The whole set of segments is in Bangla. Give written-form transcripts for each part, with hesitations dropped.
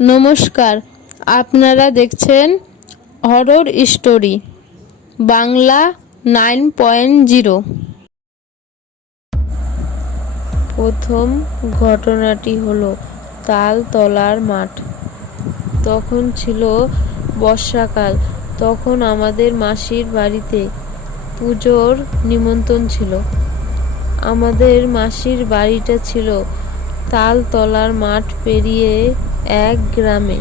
নমস্কার, আপনারা দেখছেন হরর স্টোরি বাংলা 9.0। প্রথম ঘটনাটি হলো তালতলার মাঠ। তখন ছিল বর্ষাকাল। তখন আমাদের মাসির বাড়িতে পুজোর নিমন্ত্রণ ছিল। আমাদের মাসির বাড়িটা ছিল তালতলার মাঠ পেরিয়ে এক গ্রামে।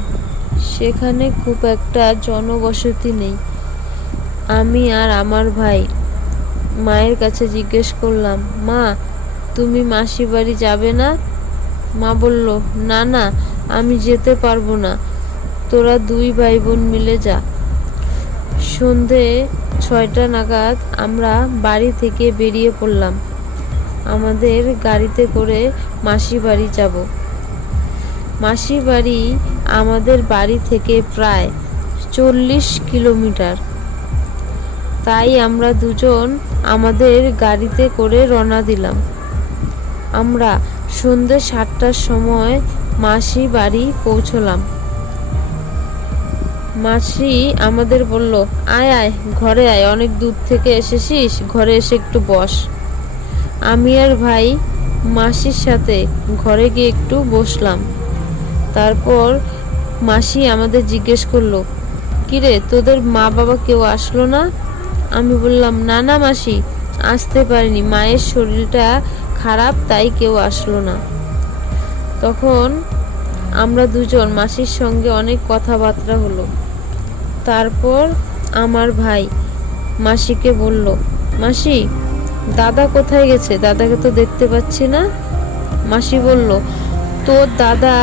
সেখানে খুব একটা জনবসতি নেই। আমি আর আমার ভাই মায়ের কাছে জিজ্ঞেস করলাম, মা, তুমি মাসি বাড়ি যাবে না? মা বলল, না না, আমি যেতে পারবো না, তোরা দুই ভাই বোন মিলে যা। সন্ধে 6টা নাগাদ আমরা বাড়ি থেকে বেরিয়ে পড়লাম। আমাদের গাড়িতে করে মাসি বাড়ি যাব। মাসি বাড়ি আমাদের বাড়ি থেকে প্রায় 40 কিলোমিটার। তাই আমরা দুজন আমাদের গাড়িতে করে রওনা দিলাম। আমরা সন্ধ্যে 7টার সময় মাসি বাড়ি পৌঁছলাম। মাসি আমাদের বলল, আয় আয়, ঘরে আয়, অনেক দূর থেকে এসেছিস, ঘরে এসে একটু বস। আমি আর ভাই মাসির সাথে ঘরে গিয়ে একটু বসলাম। তারপর মাসি আমাদের জিজ্ঞেস করলো, কিরে, তোদের মা বাবা কেউ আসলো না? আমি বললাম, না না মাসি, আসতে পারিনি, মায়ের শরীরটা খারাপ, তাই কেউ আসলো না। তখন আমরা দুজন মাসির সঙ্গে অনেক কথাবার্তা হলো। তারপর আমার ভাই মাসিকে বলল, মাসি, দাদা কোথায় গেছে? দাদাকে তো দেখতে পাচ্ছি না। মাসি বলল, তোর দাদা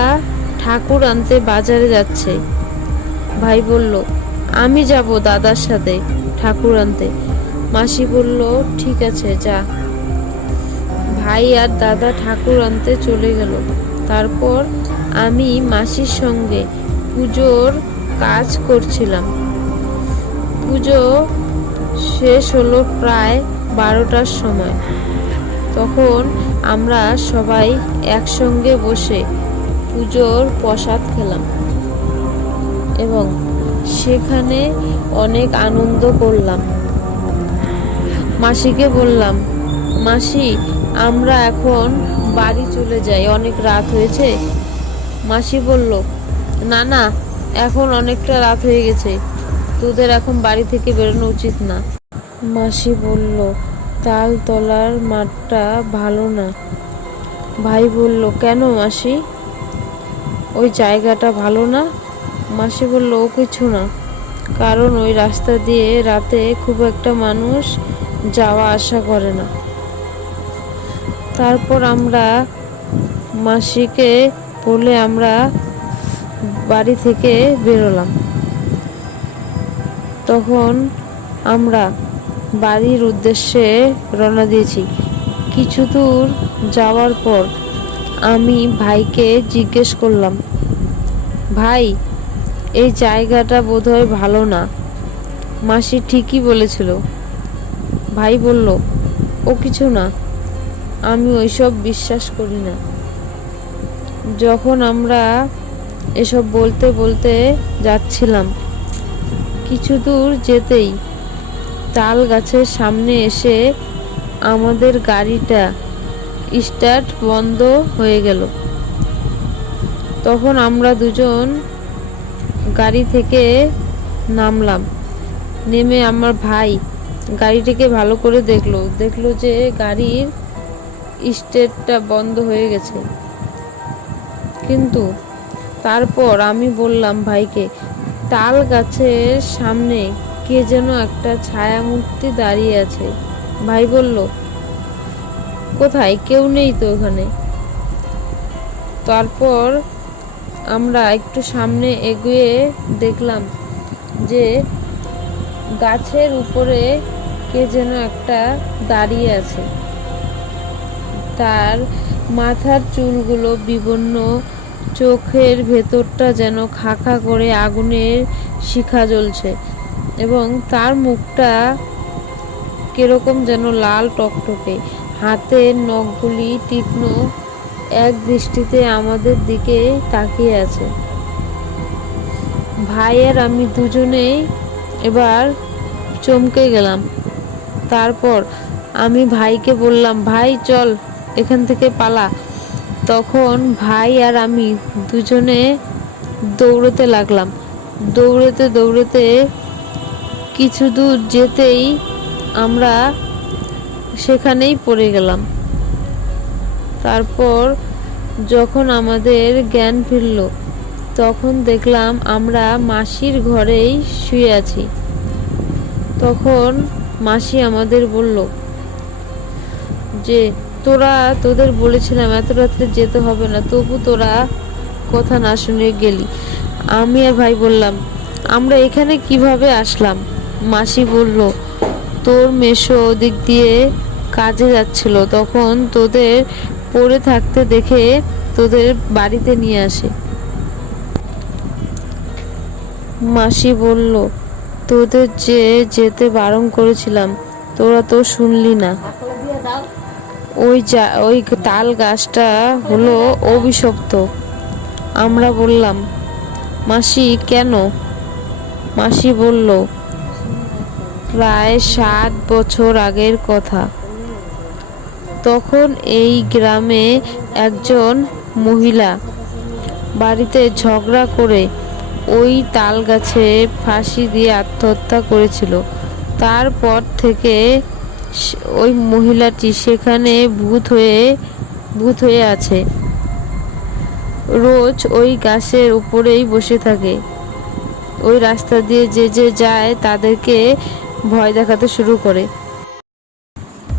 ঠাকুর আনতে বাজারে যাচ্ছে। ভাই বলল, আমি যাব দাদার সাথে ঠাকুর আনতে। মাসি বলল, ঠিক আছে, যা। ভাই আর দাদা ঠাকুর আনতে চলে গেল। তারপর আমি মাসির সঙ্গে পুজোর কাজ করছিলাম। পুজো শেষ হলো প্রায় 12টার সময়। তখন আমরা সবাই একসঙ্গে বসে পুজোর প্রসাদ খেলাম এবং সেখানে অনেক আনন্দ করলাম। মাসিকে বললাম, মাসি, আমরা এখন বাড়ি চলে যাই, অনেক রাত হয়েছে। মাসি বলল, না না, এখন অনেকটা রাত হয়ে গেছে, তোদের এখন বাড়ি থেকে বেরোনো উচিত না। মাসি বলল, তালতলার মাঠটা ভালো না। ভাই বলল, কেন মাসি, ওই জায়গাটা ভালো না? মাসি বলল, ও কিছু না, কারণ ওই রাস্তা দিয়ে রাতে খুব একটা মানুষ যাওয়া আসা করে না। তারপর আমরা মাসিকে বলে আমরা বাড়ি থেকে বেরোলাম। তখন আমরা বাড়ির উদ্দেশ্যে রওনা দিয়েছি। কিছু দূর যাওয়ার পর আমি ভাইকে জিজ্ঞেস করলাম, ভাই, এই জায়গাটা বোধহয় ভালো না। মাসি ঠিকই বলেছিল। ভাই বলল, ও কিছু না, আমি ওইসব বিশ্বাস করি না। যখন আমরা এসব বলতে বলতে যাচ্ছিলাম, কিছু দূর যেতেই তাল গাছের সামনে এসে আমাদের গাড়িটা স্টার্ট বন্ধ হয়ে গেল। তখন আমরা দুজন গাড়ি থেকে নামলাম। নেমে আমার ভাই গাড়িটিকে ভালো করে দেখলো যে গাড়ির স্টার্টটা বন্ধ হয়ে গেছে। কিন্তু তারপর আমি বললাম ভাইকে, তাল গাছের সামনে কে যেন একটা ছায়ামূর্তি দাঁড়িয়ে আছে। ভাই বলল, কোথায়? কেউ নেই তো ওখানে। তারপর আমরা একটু সামনে এগিয়ে দেখলাম যে গাছের উপরে কে যেন একটা দাঁড়িয়ে আছে। তার মাথার চুলগুলো বিবর্ণ, চোখের ভেতরটা যেন খাঁখা করে আগুনের শিখা জ্বলছে এবং তার মুখটা কিরকম যেন লাল টকটকে। হাতের নখগুলি তীক্ষ্ণ, এক দৃষ্টিতে আমাদের দিকে তাকিয়ে আছে। ভাই আর আমি দুজনেই এবার চমকে গেলাম। তারপর আমি ভাইকে বললাম, ভাই চল এখান থেকে পালা। তখন ভাই আর আমি দুজনে দৌড়তে লাগলাম। দৌড়তে দৌড়তে কিছু দূর যেতেই আমরা সেখানেই পড়ে গেলাম। তারপর যখন আমাদের জ্ঞান ফিরল, তখন দেখলাম আমরা মাসির ঘরেই শুয়ে আছি। তখন মাসি আমাদের বলল যে তোদের বলেছিলাম এত রাত্রে যেতে হবে না, তবু তোরা কথা না শুনে গেলি। আমি আর ভাই বললাম, আমরা এখানে কিভাবে আসলাম? মাসি বলল, তোর মেসো ওদিক দিয়ে কাজে যাচ্ছিল, তখন তোদের পড়ে থাকতে দেখে তোদের বাড়িতে নিয়ে আসে। মাসি বলল, তোদের যে যেতে বারণ করেছিলাম, তোরা তো শুনলি না। ওই তাল গাছটা হলো অভিশপ্ত। আমরা বললাম, মাসি কেন? মাসি বলল, প্রায় 7 বছর আগের কথা। তখন এই গ্রামে একজন মহিলা বাড়িতে ঝগড়া করে ওই তাল গাছে ফাঁসি দিয়ে আত্মহত্যা করেছিল। তারপর থেকে ওই মহিলাটি সেখানে ভূত হয়ে আছে। রোজ ওই গাছের উপরেই বসে থাকে। ওই রাস্তা দিয়ে যে যায় তাদেরকে ভয় দেখাতে শুরু করে।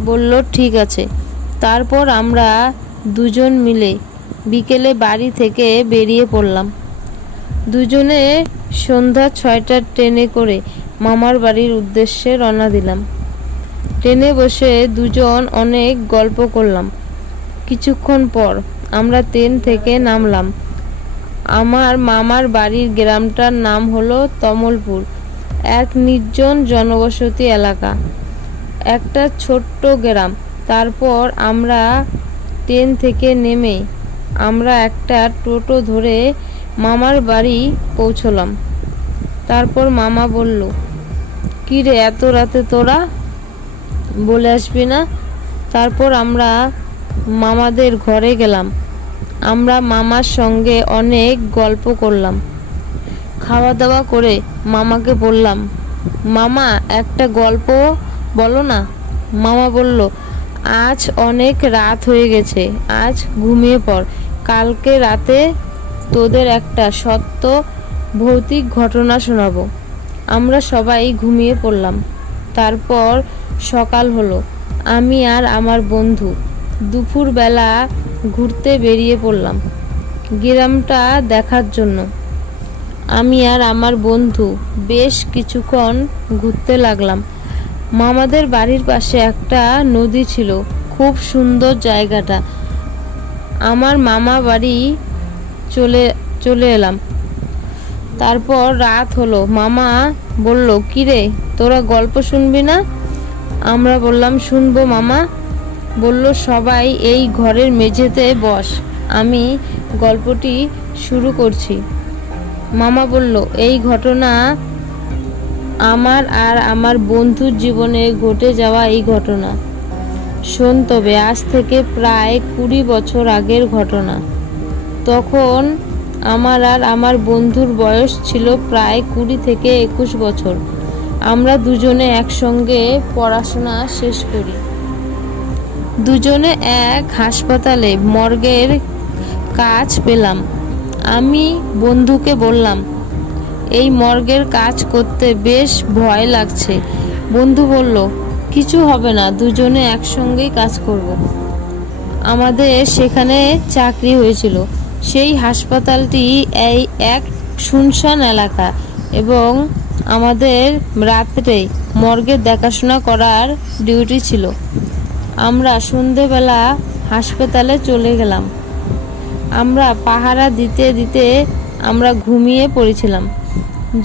বলল, ঠিক আছে। তারপর আমরা দুজন মিলে বিকেলে বাড়ি থেকে বেরিয়ে পড়লাম। দুজনে সন্ধ্যা 6টার ট্রেনে করে মামার বাড়ির উদ্দেশ্যে রওনা দিলাম। ট্রেনে বসে দুজন অনেক গল্প করলাম। কিছুক্ষণ পর আমরা ট্রেন থেকে নামলাম। আমার মামার বাড়ির গ্রামটার নাম হলো তমলপুর, এক নির্জন জনবসতি এলাকা, একটা ছোট্ট গ্রাম। তারপর আমরা ট্রেন থেকে নেমে আমরা একটা টোটো ধরে মামার বাড়ি পৌঁছলাম। তারপর মামা বলল, কি রে এত রাতে তোরা বলে আসবি না? তারপর আমরা মামাদের ঘরে গেলাম। আমরা মামার সঙ্গে অনেক গল্প করলাম। খাওয়া দাওয়া করে মামাকে বললাম, মামা একটা গল্প বলো না। মামা বলল, আজ অনেক রাত হয়ে গেছে, আজ ঘুমিয়ে পড়। কালকে রাতে তোদের একটা সত্য ভৌতিক ঘটনা শোনাবো। আমরা সবাই ঘুমিয়ে পড়লাম। তারপর সকাল হলো। আমি আর আমার বন্ধু দুপুরবেলা ঘুরতে বেরিয়ে পড়লাম গ্রামটা দেখার জন্য। আমি আর আমার বন্ধু বেশ কিছুক্ষণ ঘুরতে লাগলাম। মামাদের বাড়ির পাশে একটা নদী ছিল, খুব সুন্দর জায়গাটা। আমার মামা বাড়ি চলে এলাম। তারপর রাত হলো। মামা বলল, কিরে তোরা গল্প শুনবি না? আমরা বললাম, শুনবো মামা। বলল, সবাই এই ঘরের মেঝেতে বস, আমি গল্পটি শুরু করছি। মামা বলল, এই ঘটনা আমার আর আমার বন্ধুর জীবনে ঘটে যাওয়া এই ঘটনা। শোন তবে, আজ থেকে প্রায় 20 বছর আগের ঘটনা। তখন আমার আর আমার বন্ধুর বয়স ছিল প্রায় 20 থেকে 21 বছর। আমরা দুজনে একসঙ্গে পড়াশোনা শেষ করি। দুজনে এক হাসপাতালে মর্গের কাজ পেলাম। আমি বন্ধুকে বললাম, এই মর্গের কাজ করতে বেশ ভয় লাগছে। বন্ধু বলল, কিছু হবে না, দুজনে একসঙ্গেই কাজ করব। আমাদের সেখানে চাকরি হয়েছিল। সেই হাসপাতালটি এক শুনশান এলাকা এবং আমাদের রাত্রে মর্গের দেখাশোনা করার ডিউটি ছিল। আমরা সন্ধেবেলা হাসপাতালে চলে গেলাম। আমরা পাহারা দিতে দিতে আমরা ঘুমিয়ে পড়েছিলাম।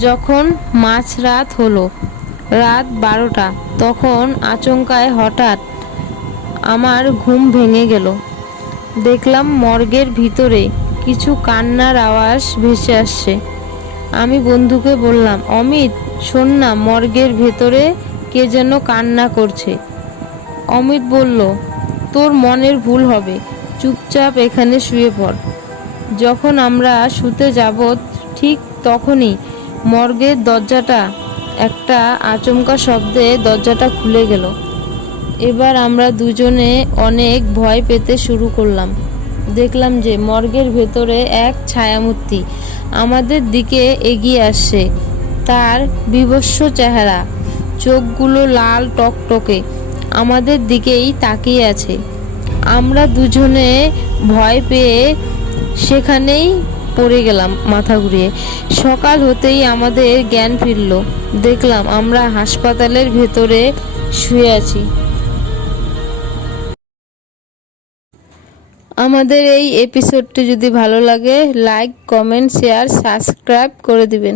যখন মাঝরাত হলো, রাত 12টা, তখন আচমকায় হঠাৎ আমার ঘুম ভেঙে গেল। দেখলাম মর্গের ভিতরে কিছু কান্নার আওয়াজ ভেসে আসছে। আমি বন্ধুকে বললাম, অমিত শোন না, মর্গের ভেতরে কে যেন কান্না করছে। অমিত বলল, তোর মনের ভুল হবে, চুপচাপ এখানে শুয়ে পড়। যখন আমরা শুতে যাব ঠিক তখনই মর্গের দরজাটা একটা আচমকা শব্দে দরজাটা খুলে গেল। এবার আমরা দুজনে অনেক ভয় পেতে শুরু করলাম। দেখলাম যে মর্গের ভেতরে এক ছায়ামূর্তি আমাদের দিকে এগিয়ে আসছে। তার বীভৎস চেহারা, চোখগুলো লাল টকটকে, আমাদের দিকেই তাকিয়ে আছে। আমরা দুজনে ভয় পেয়ে সেখানেই পড়ে গেলাম মাথা ঘুরিয়ে। সকাল হতেই আমাদের জ্ঞান ফিরল। দেখলাম আমরা হাসপাতালের ভেতরে শুয়ে আছি। আমাদের এই এপিসোডটি যদি ভালো লাগে, লাইক, কমেন্ট, শেয়ার, সাবস্ক্রাইব করে দিবেন।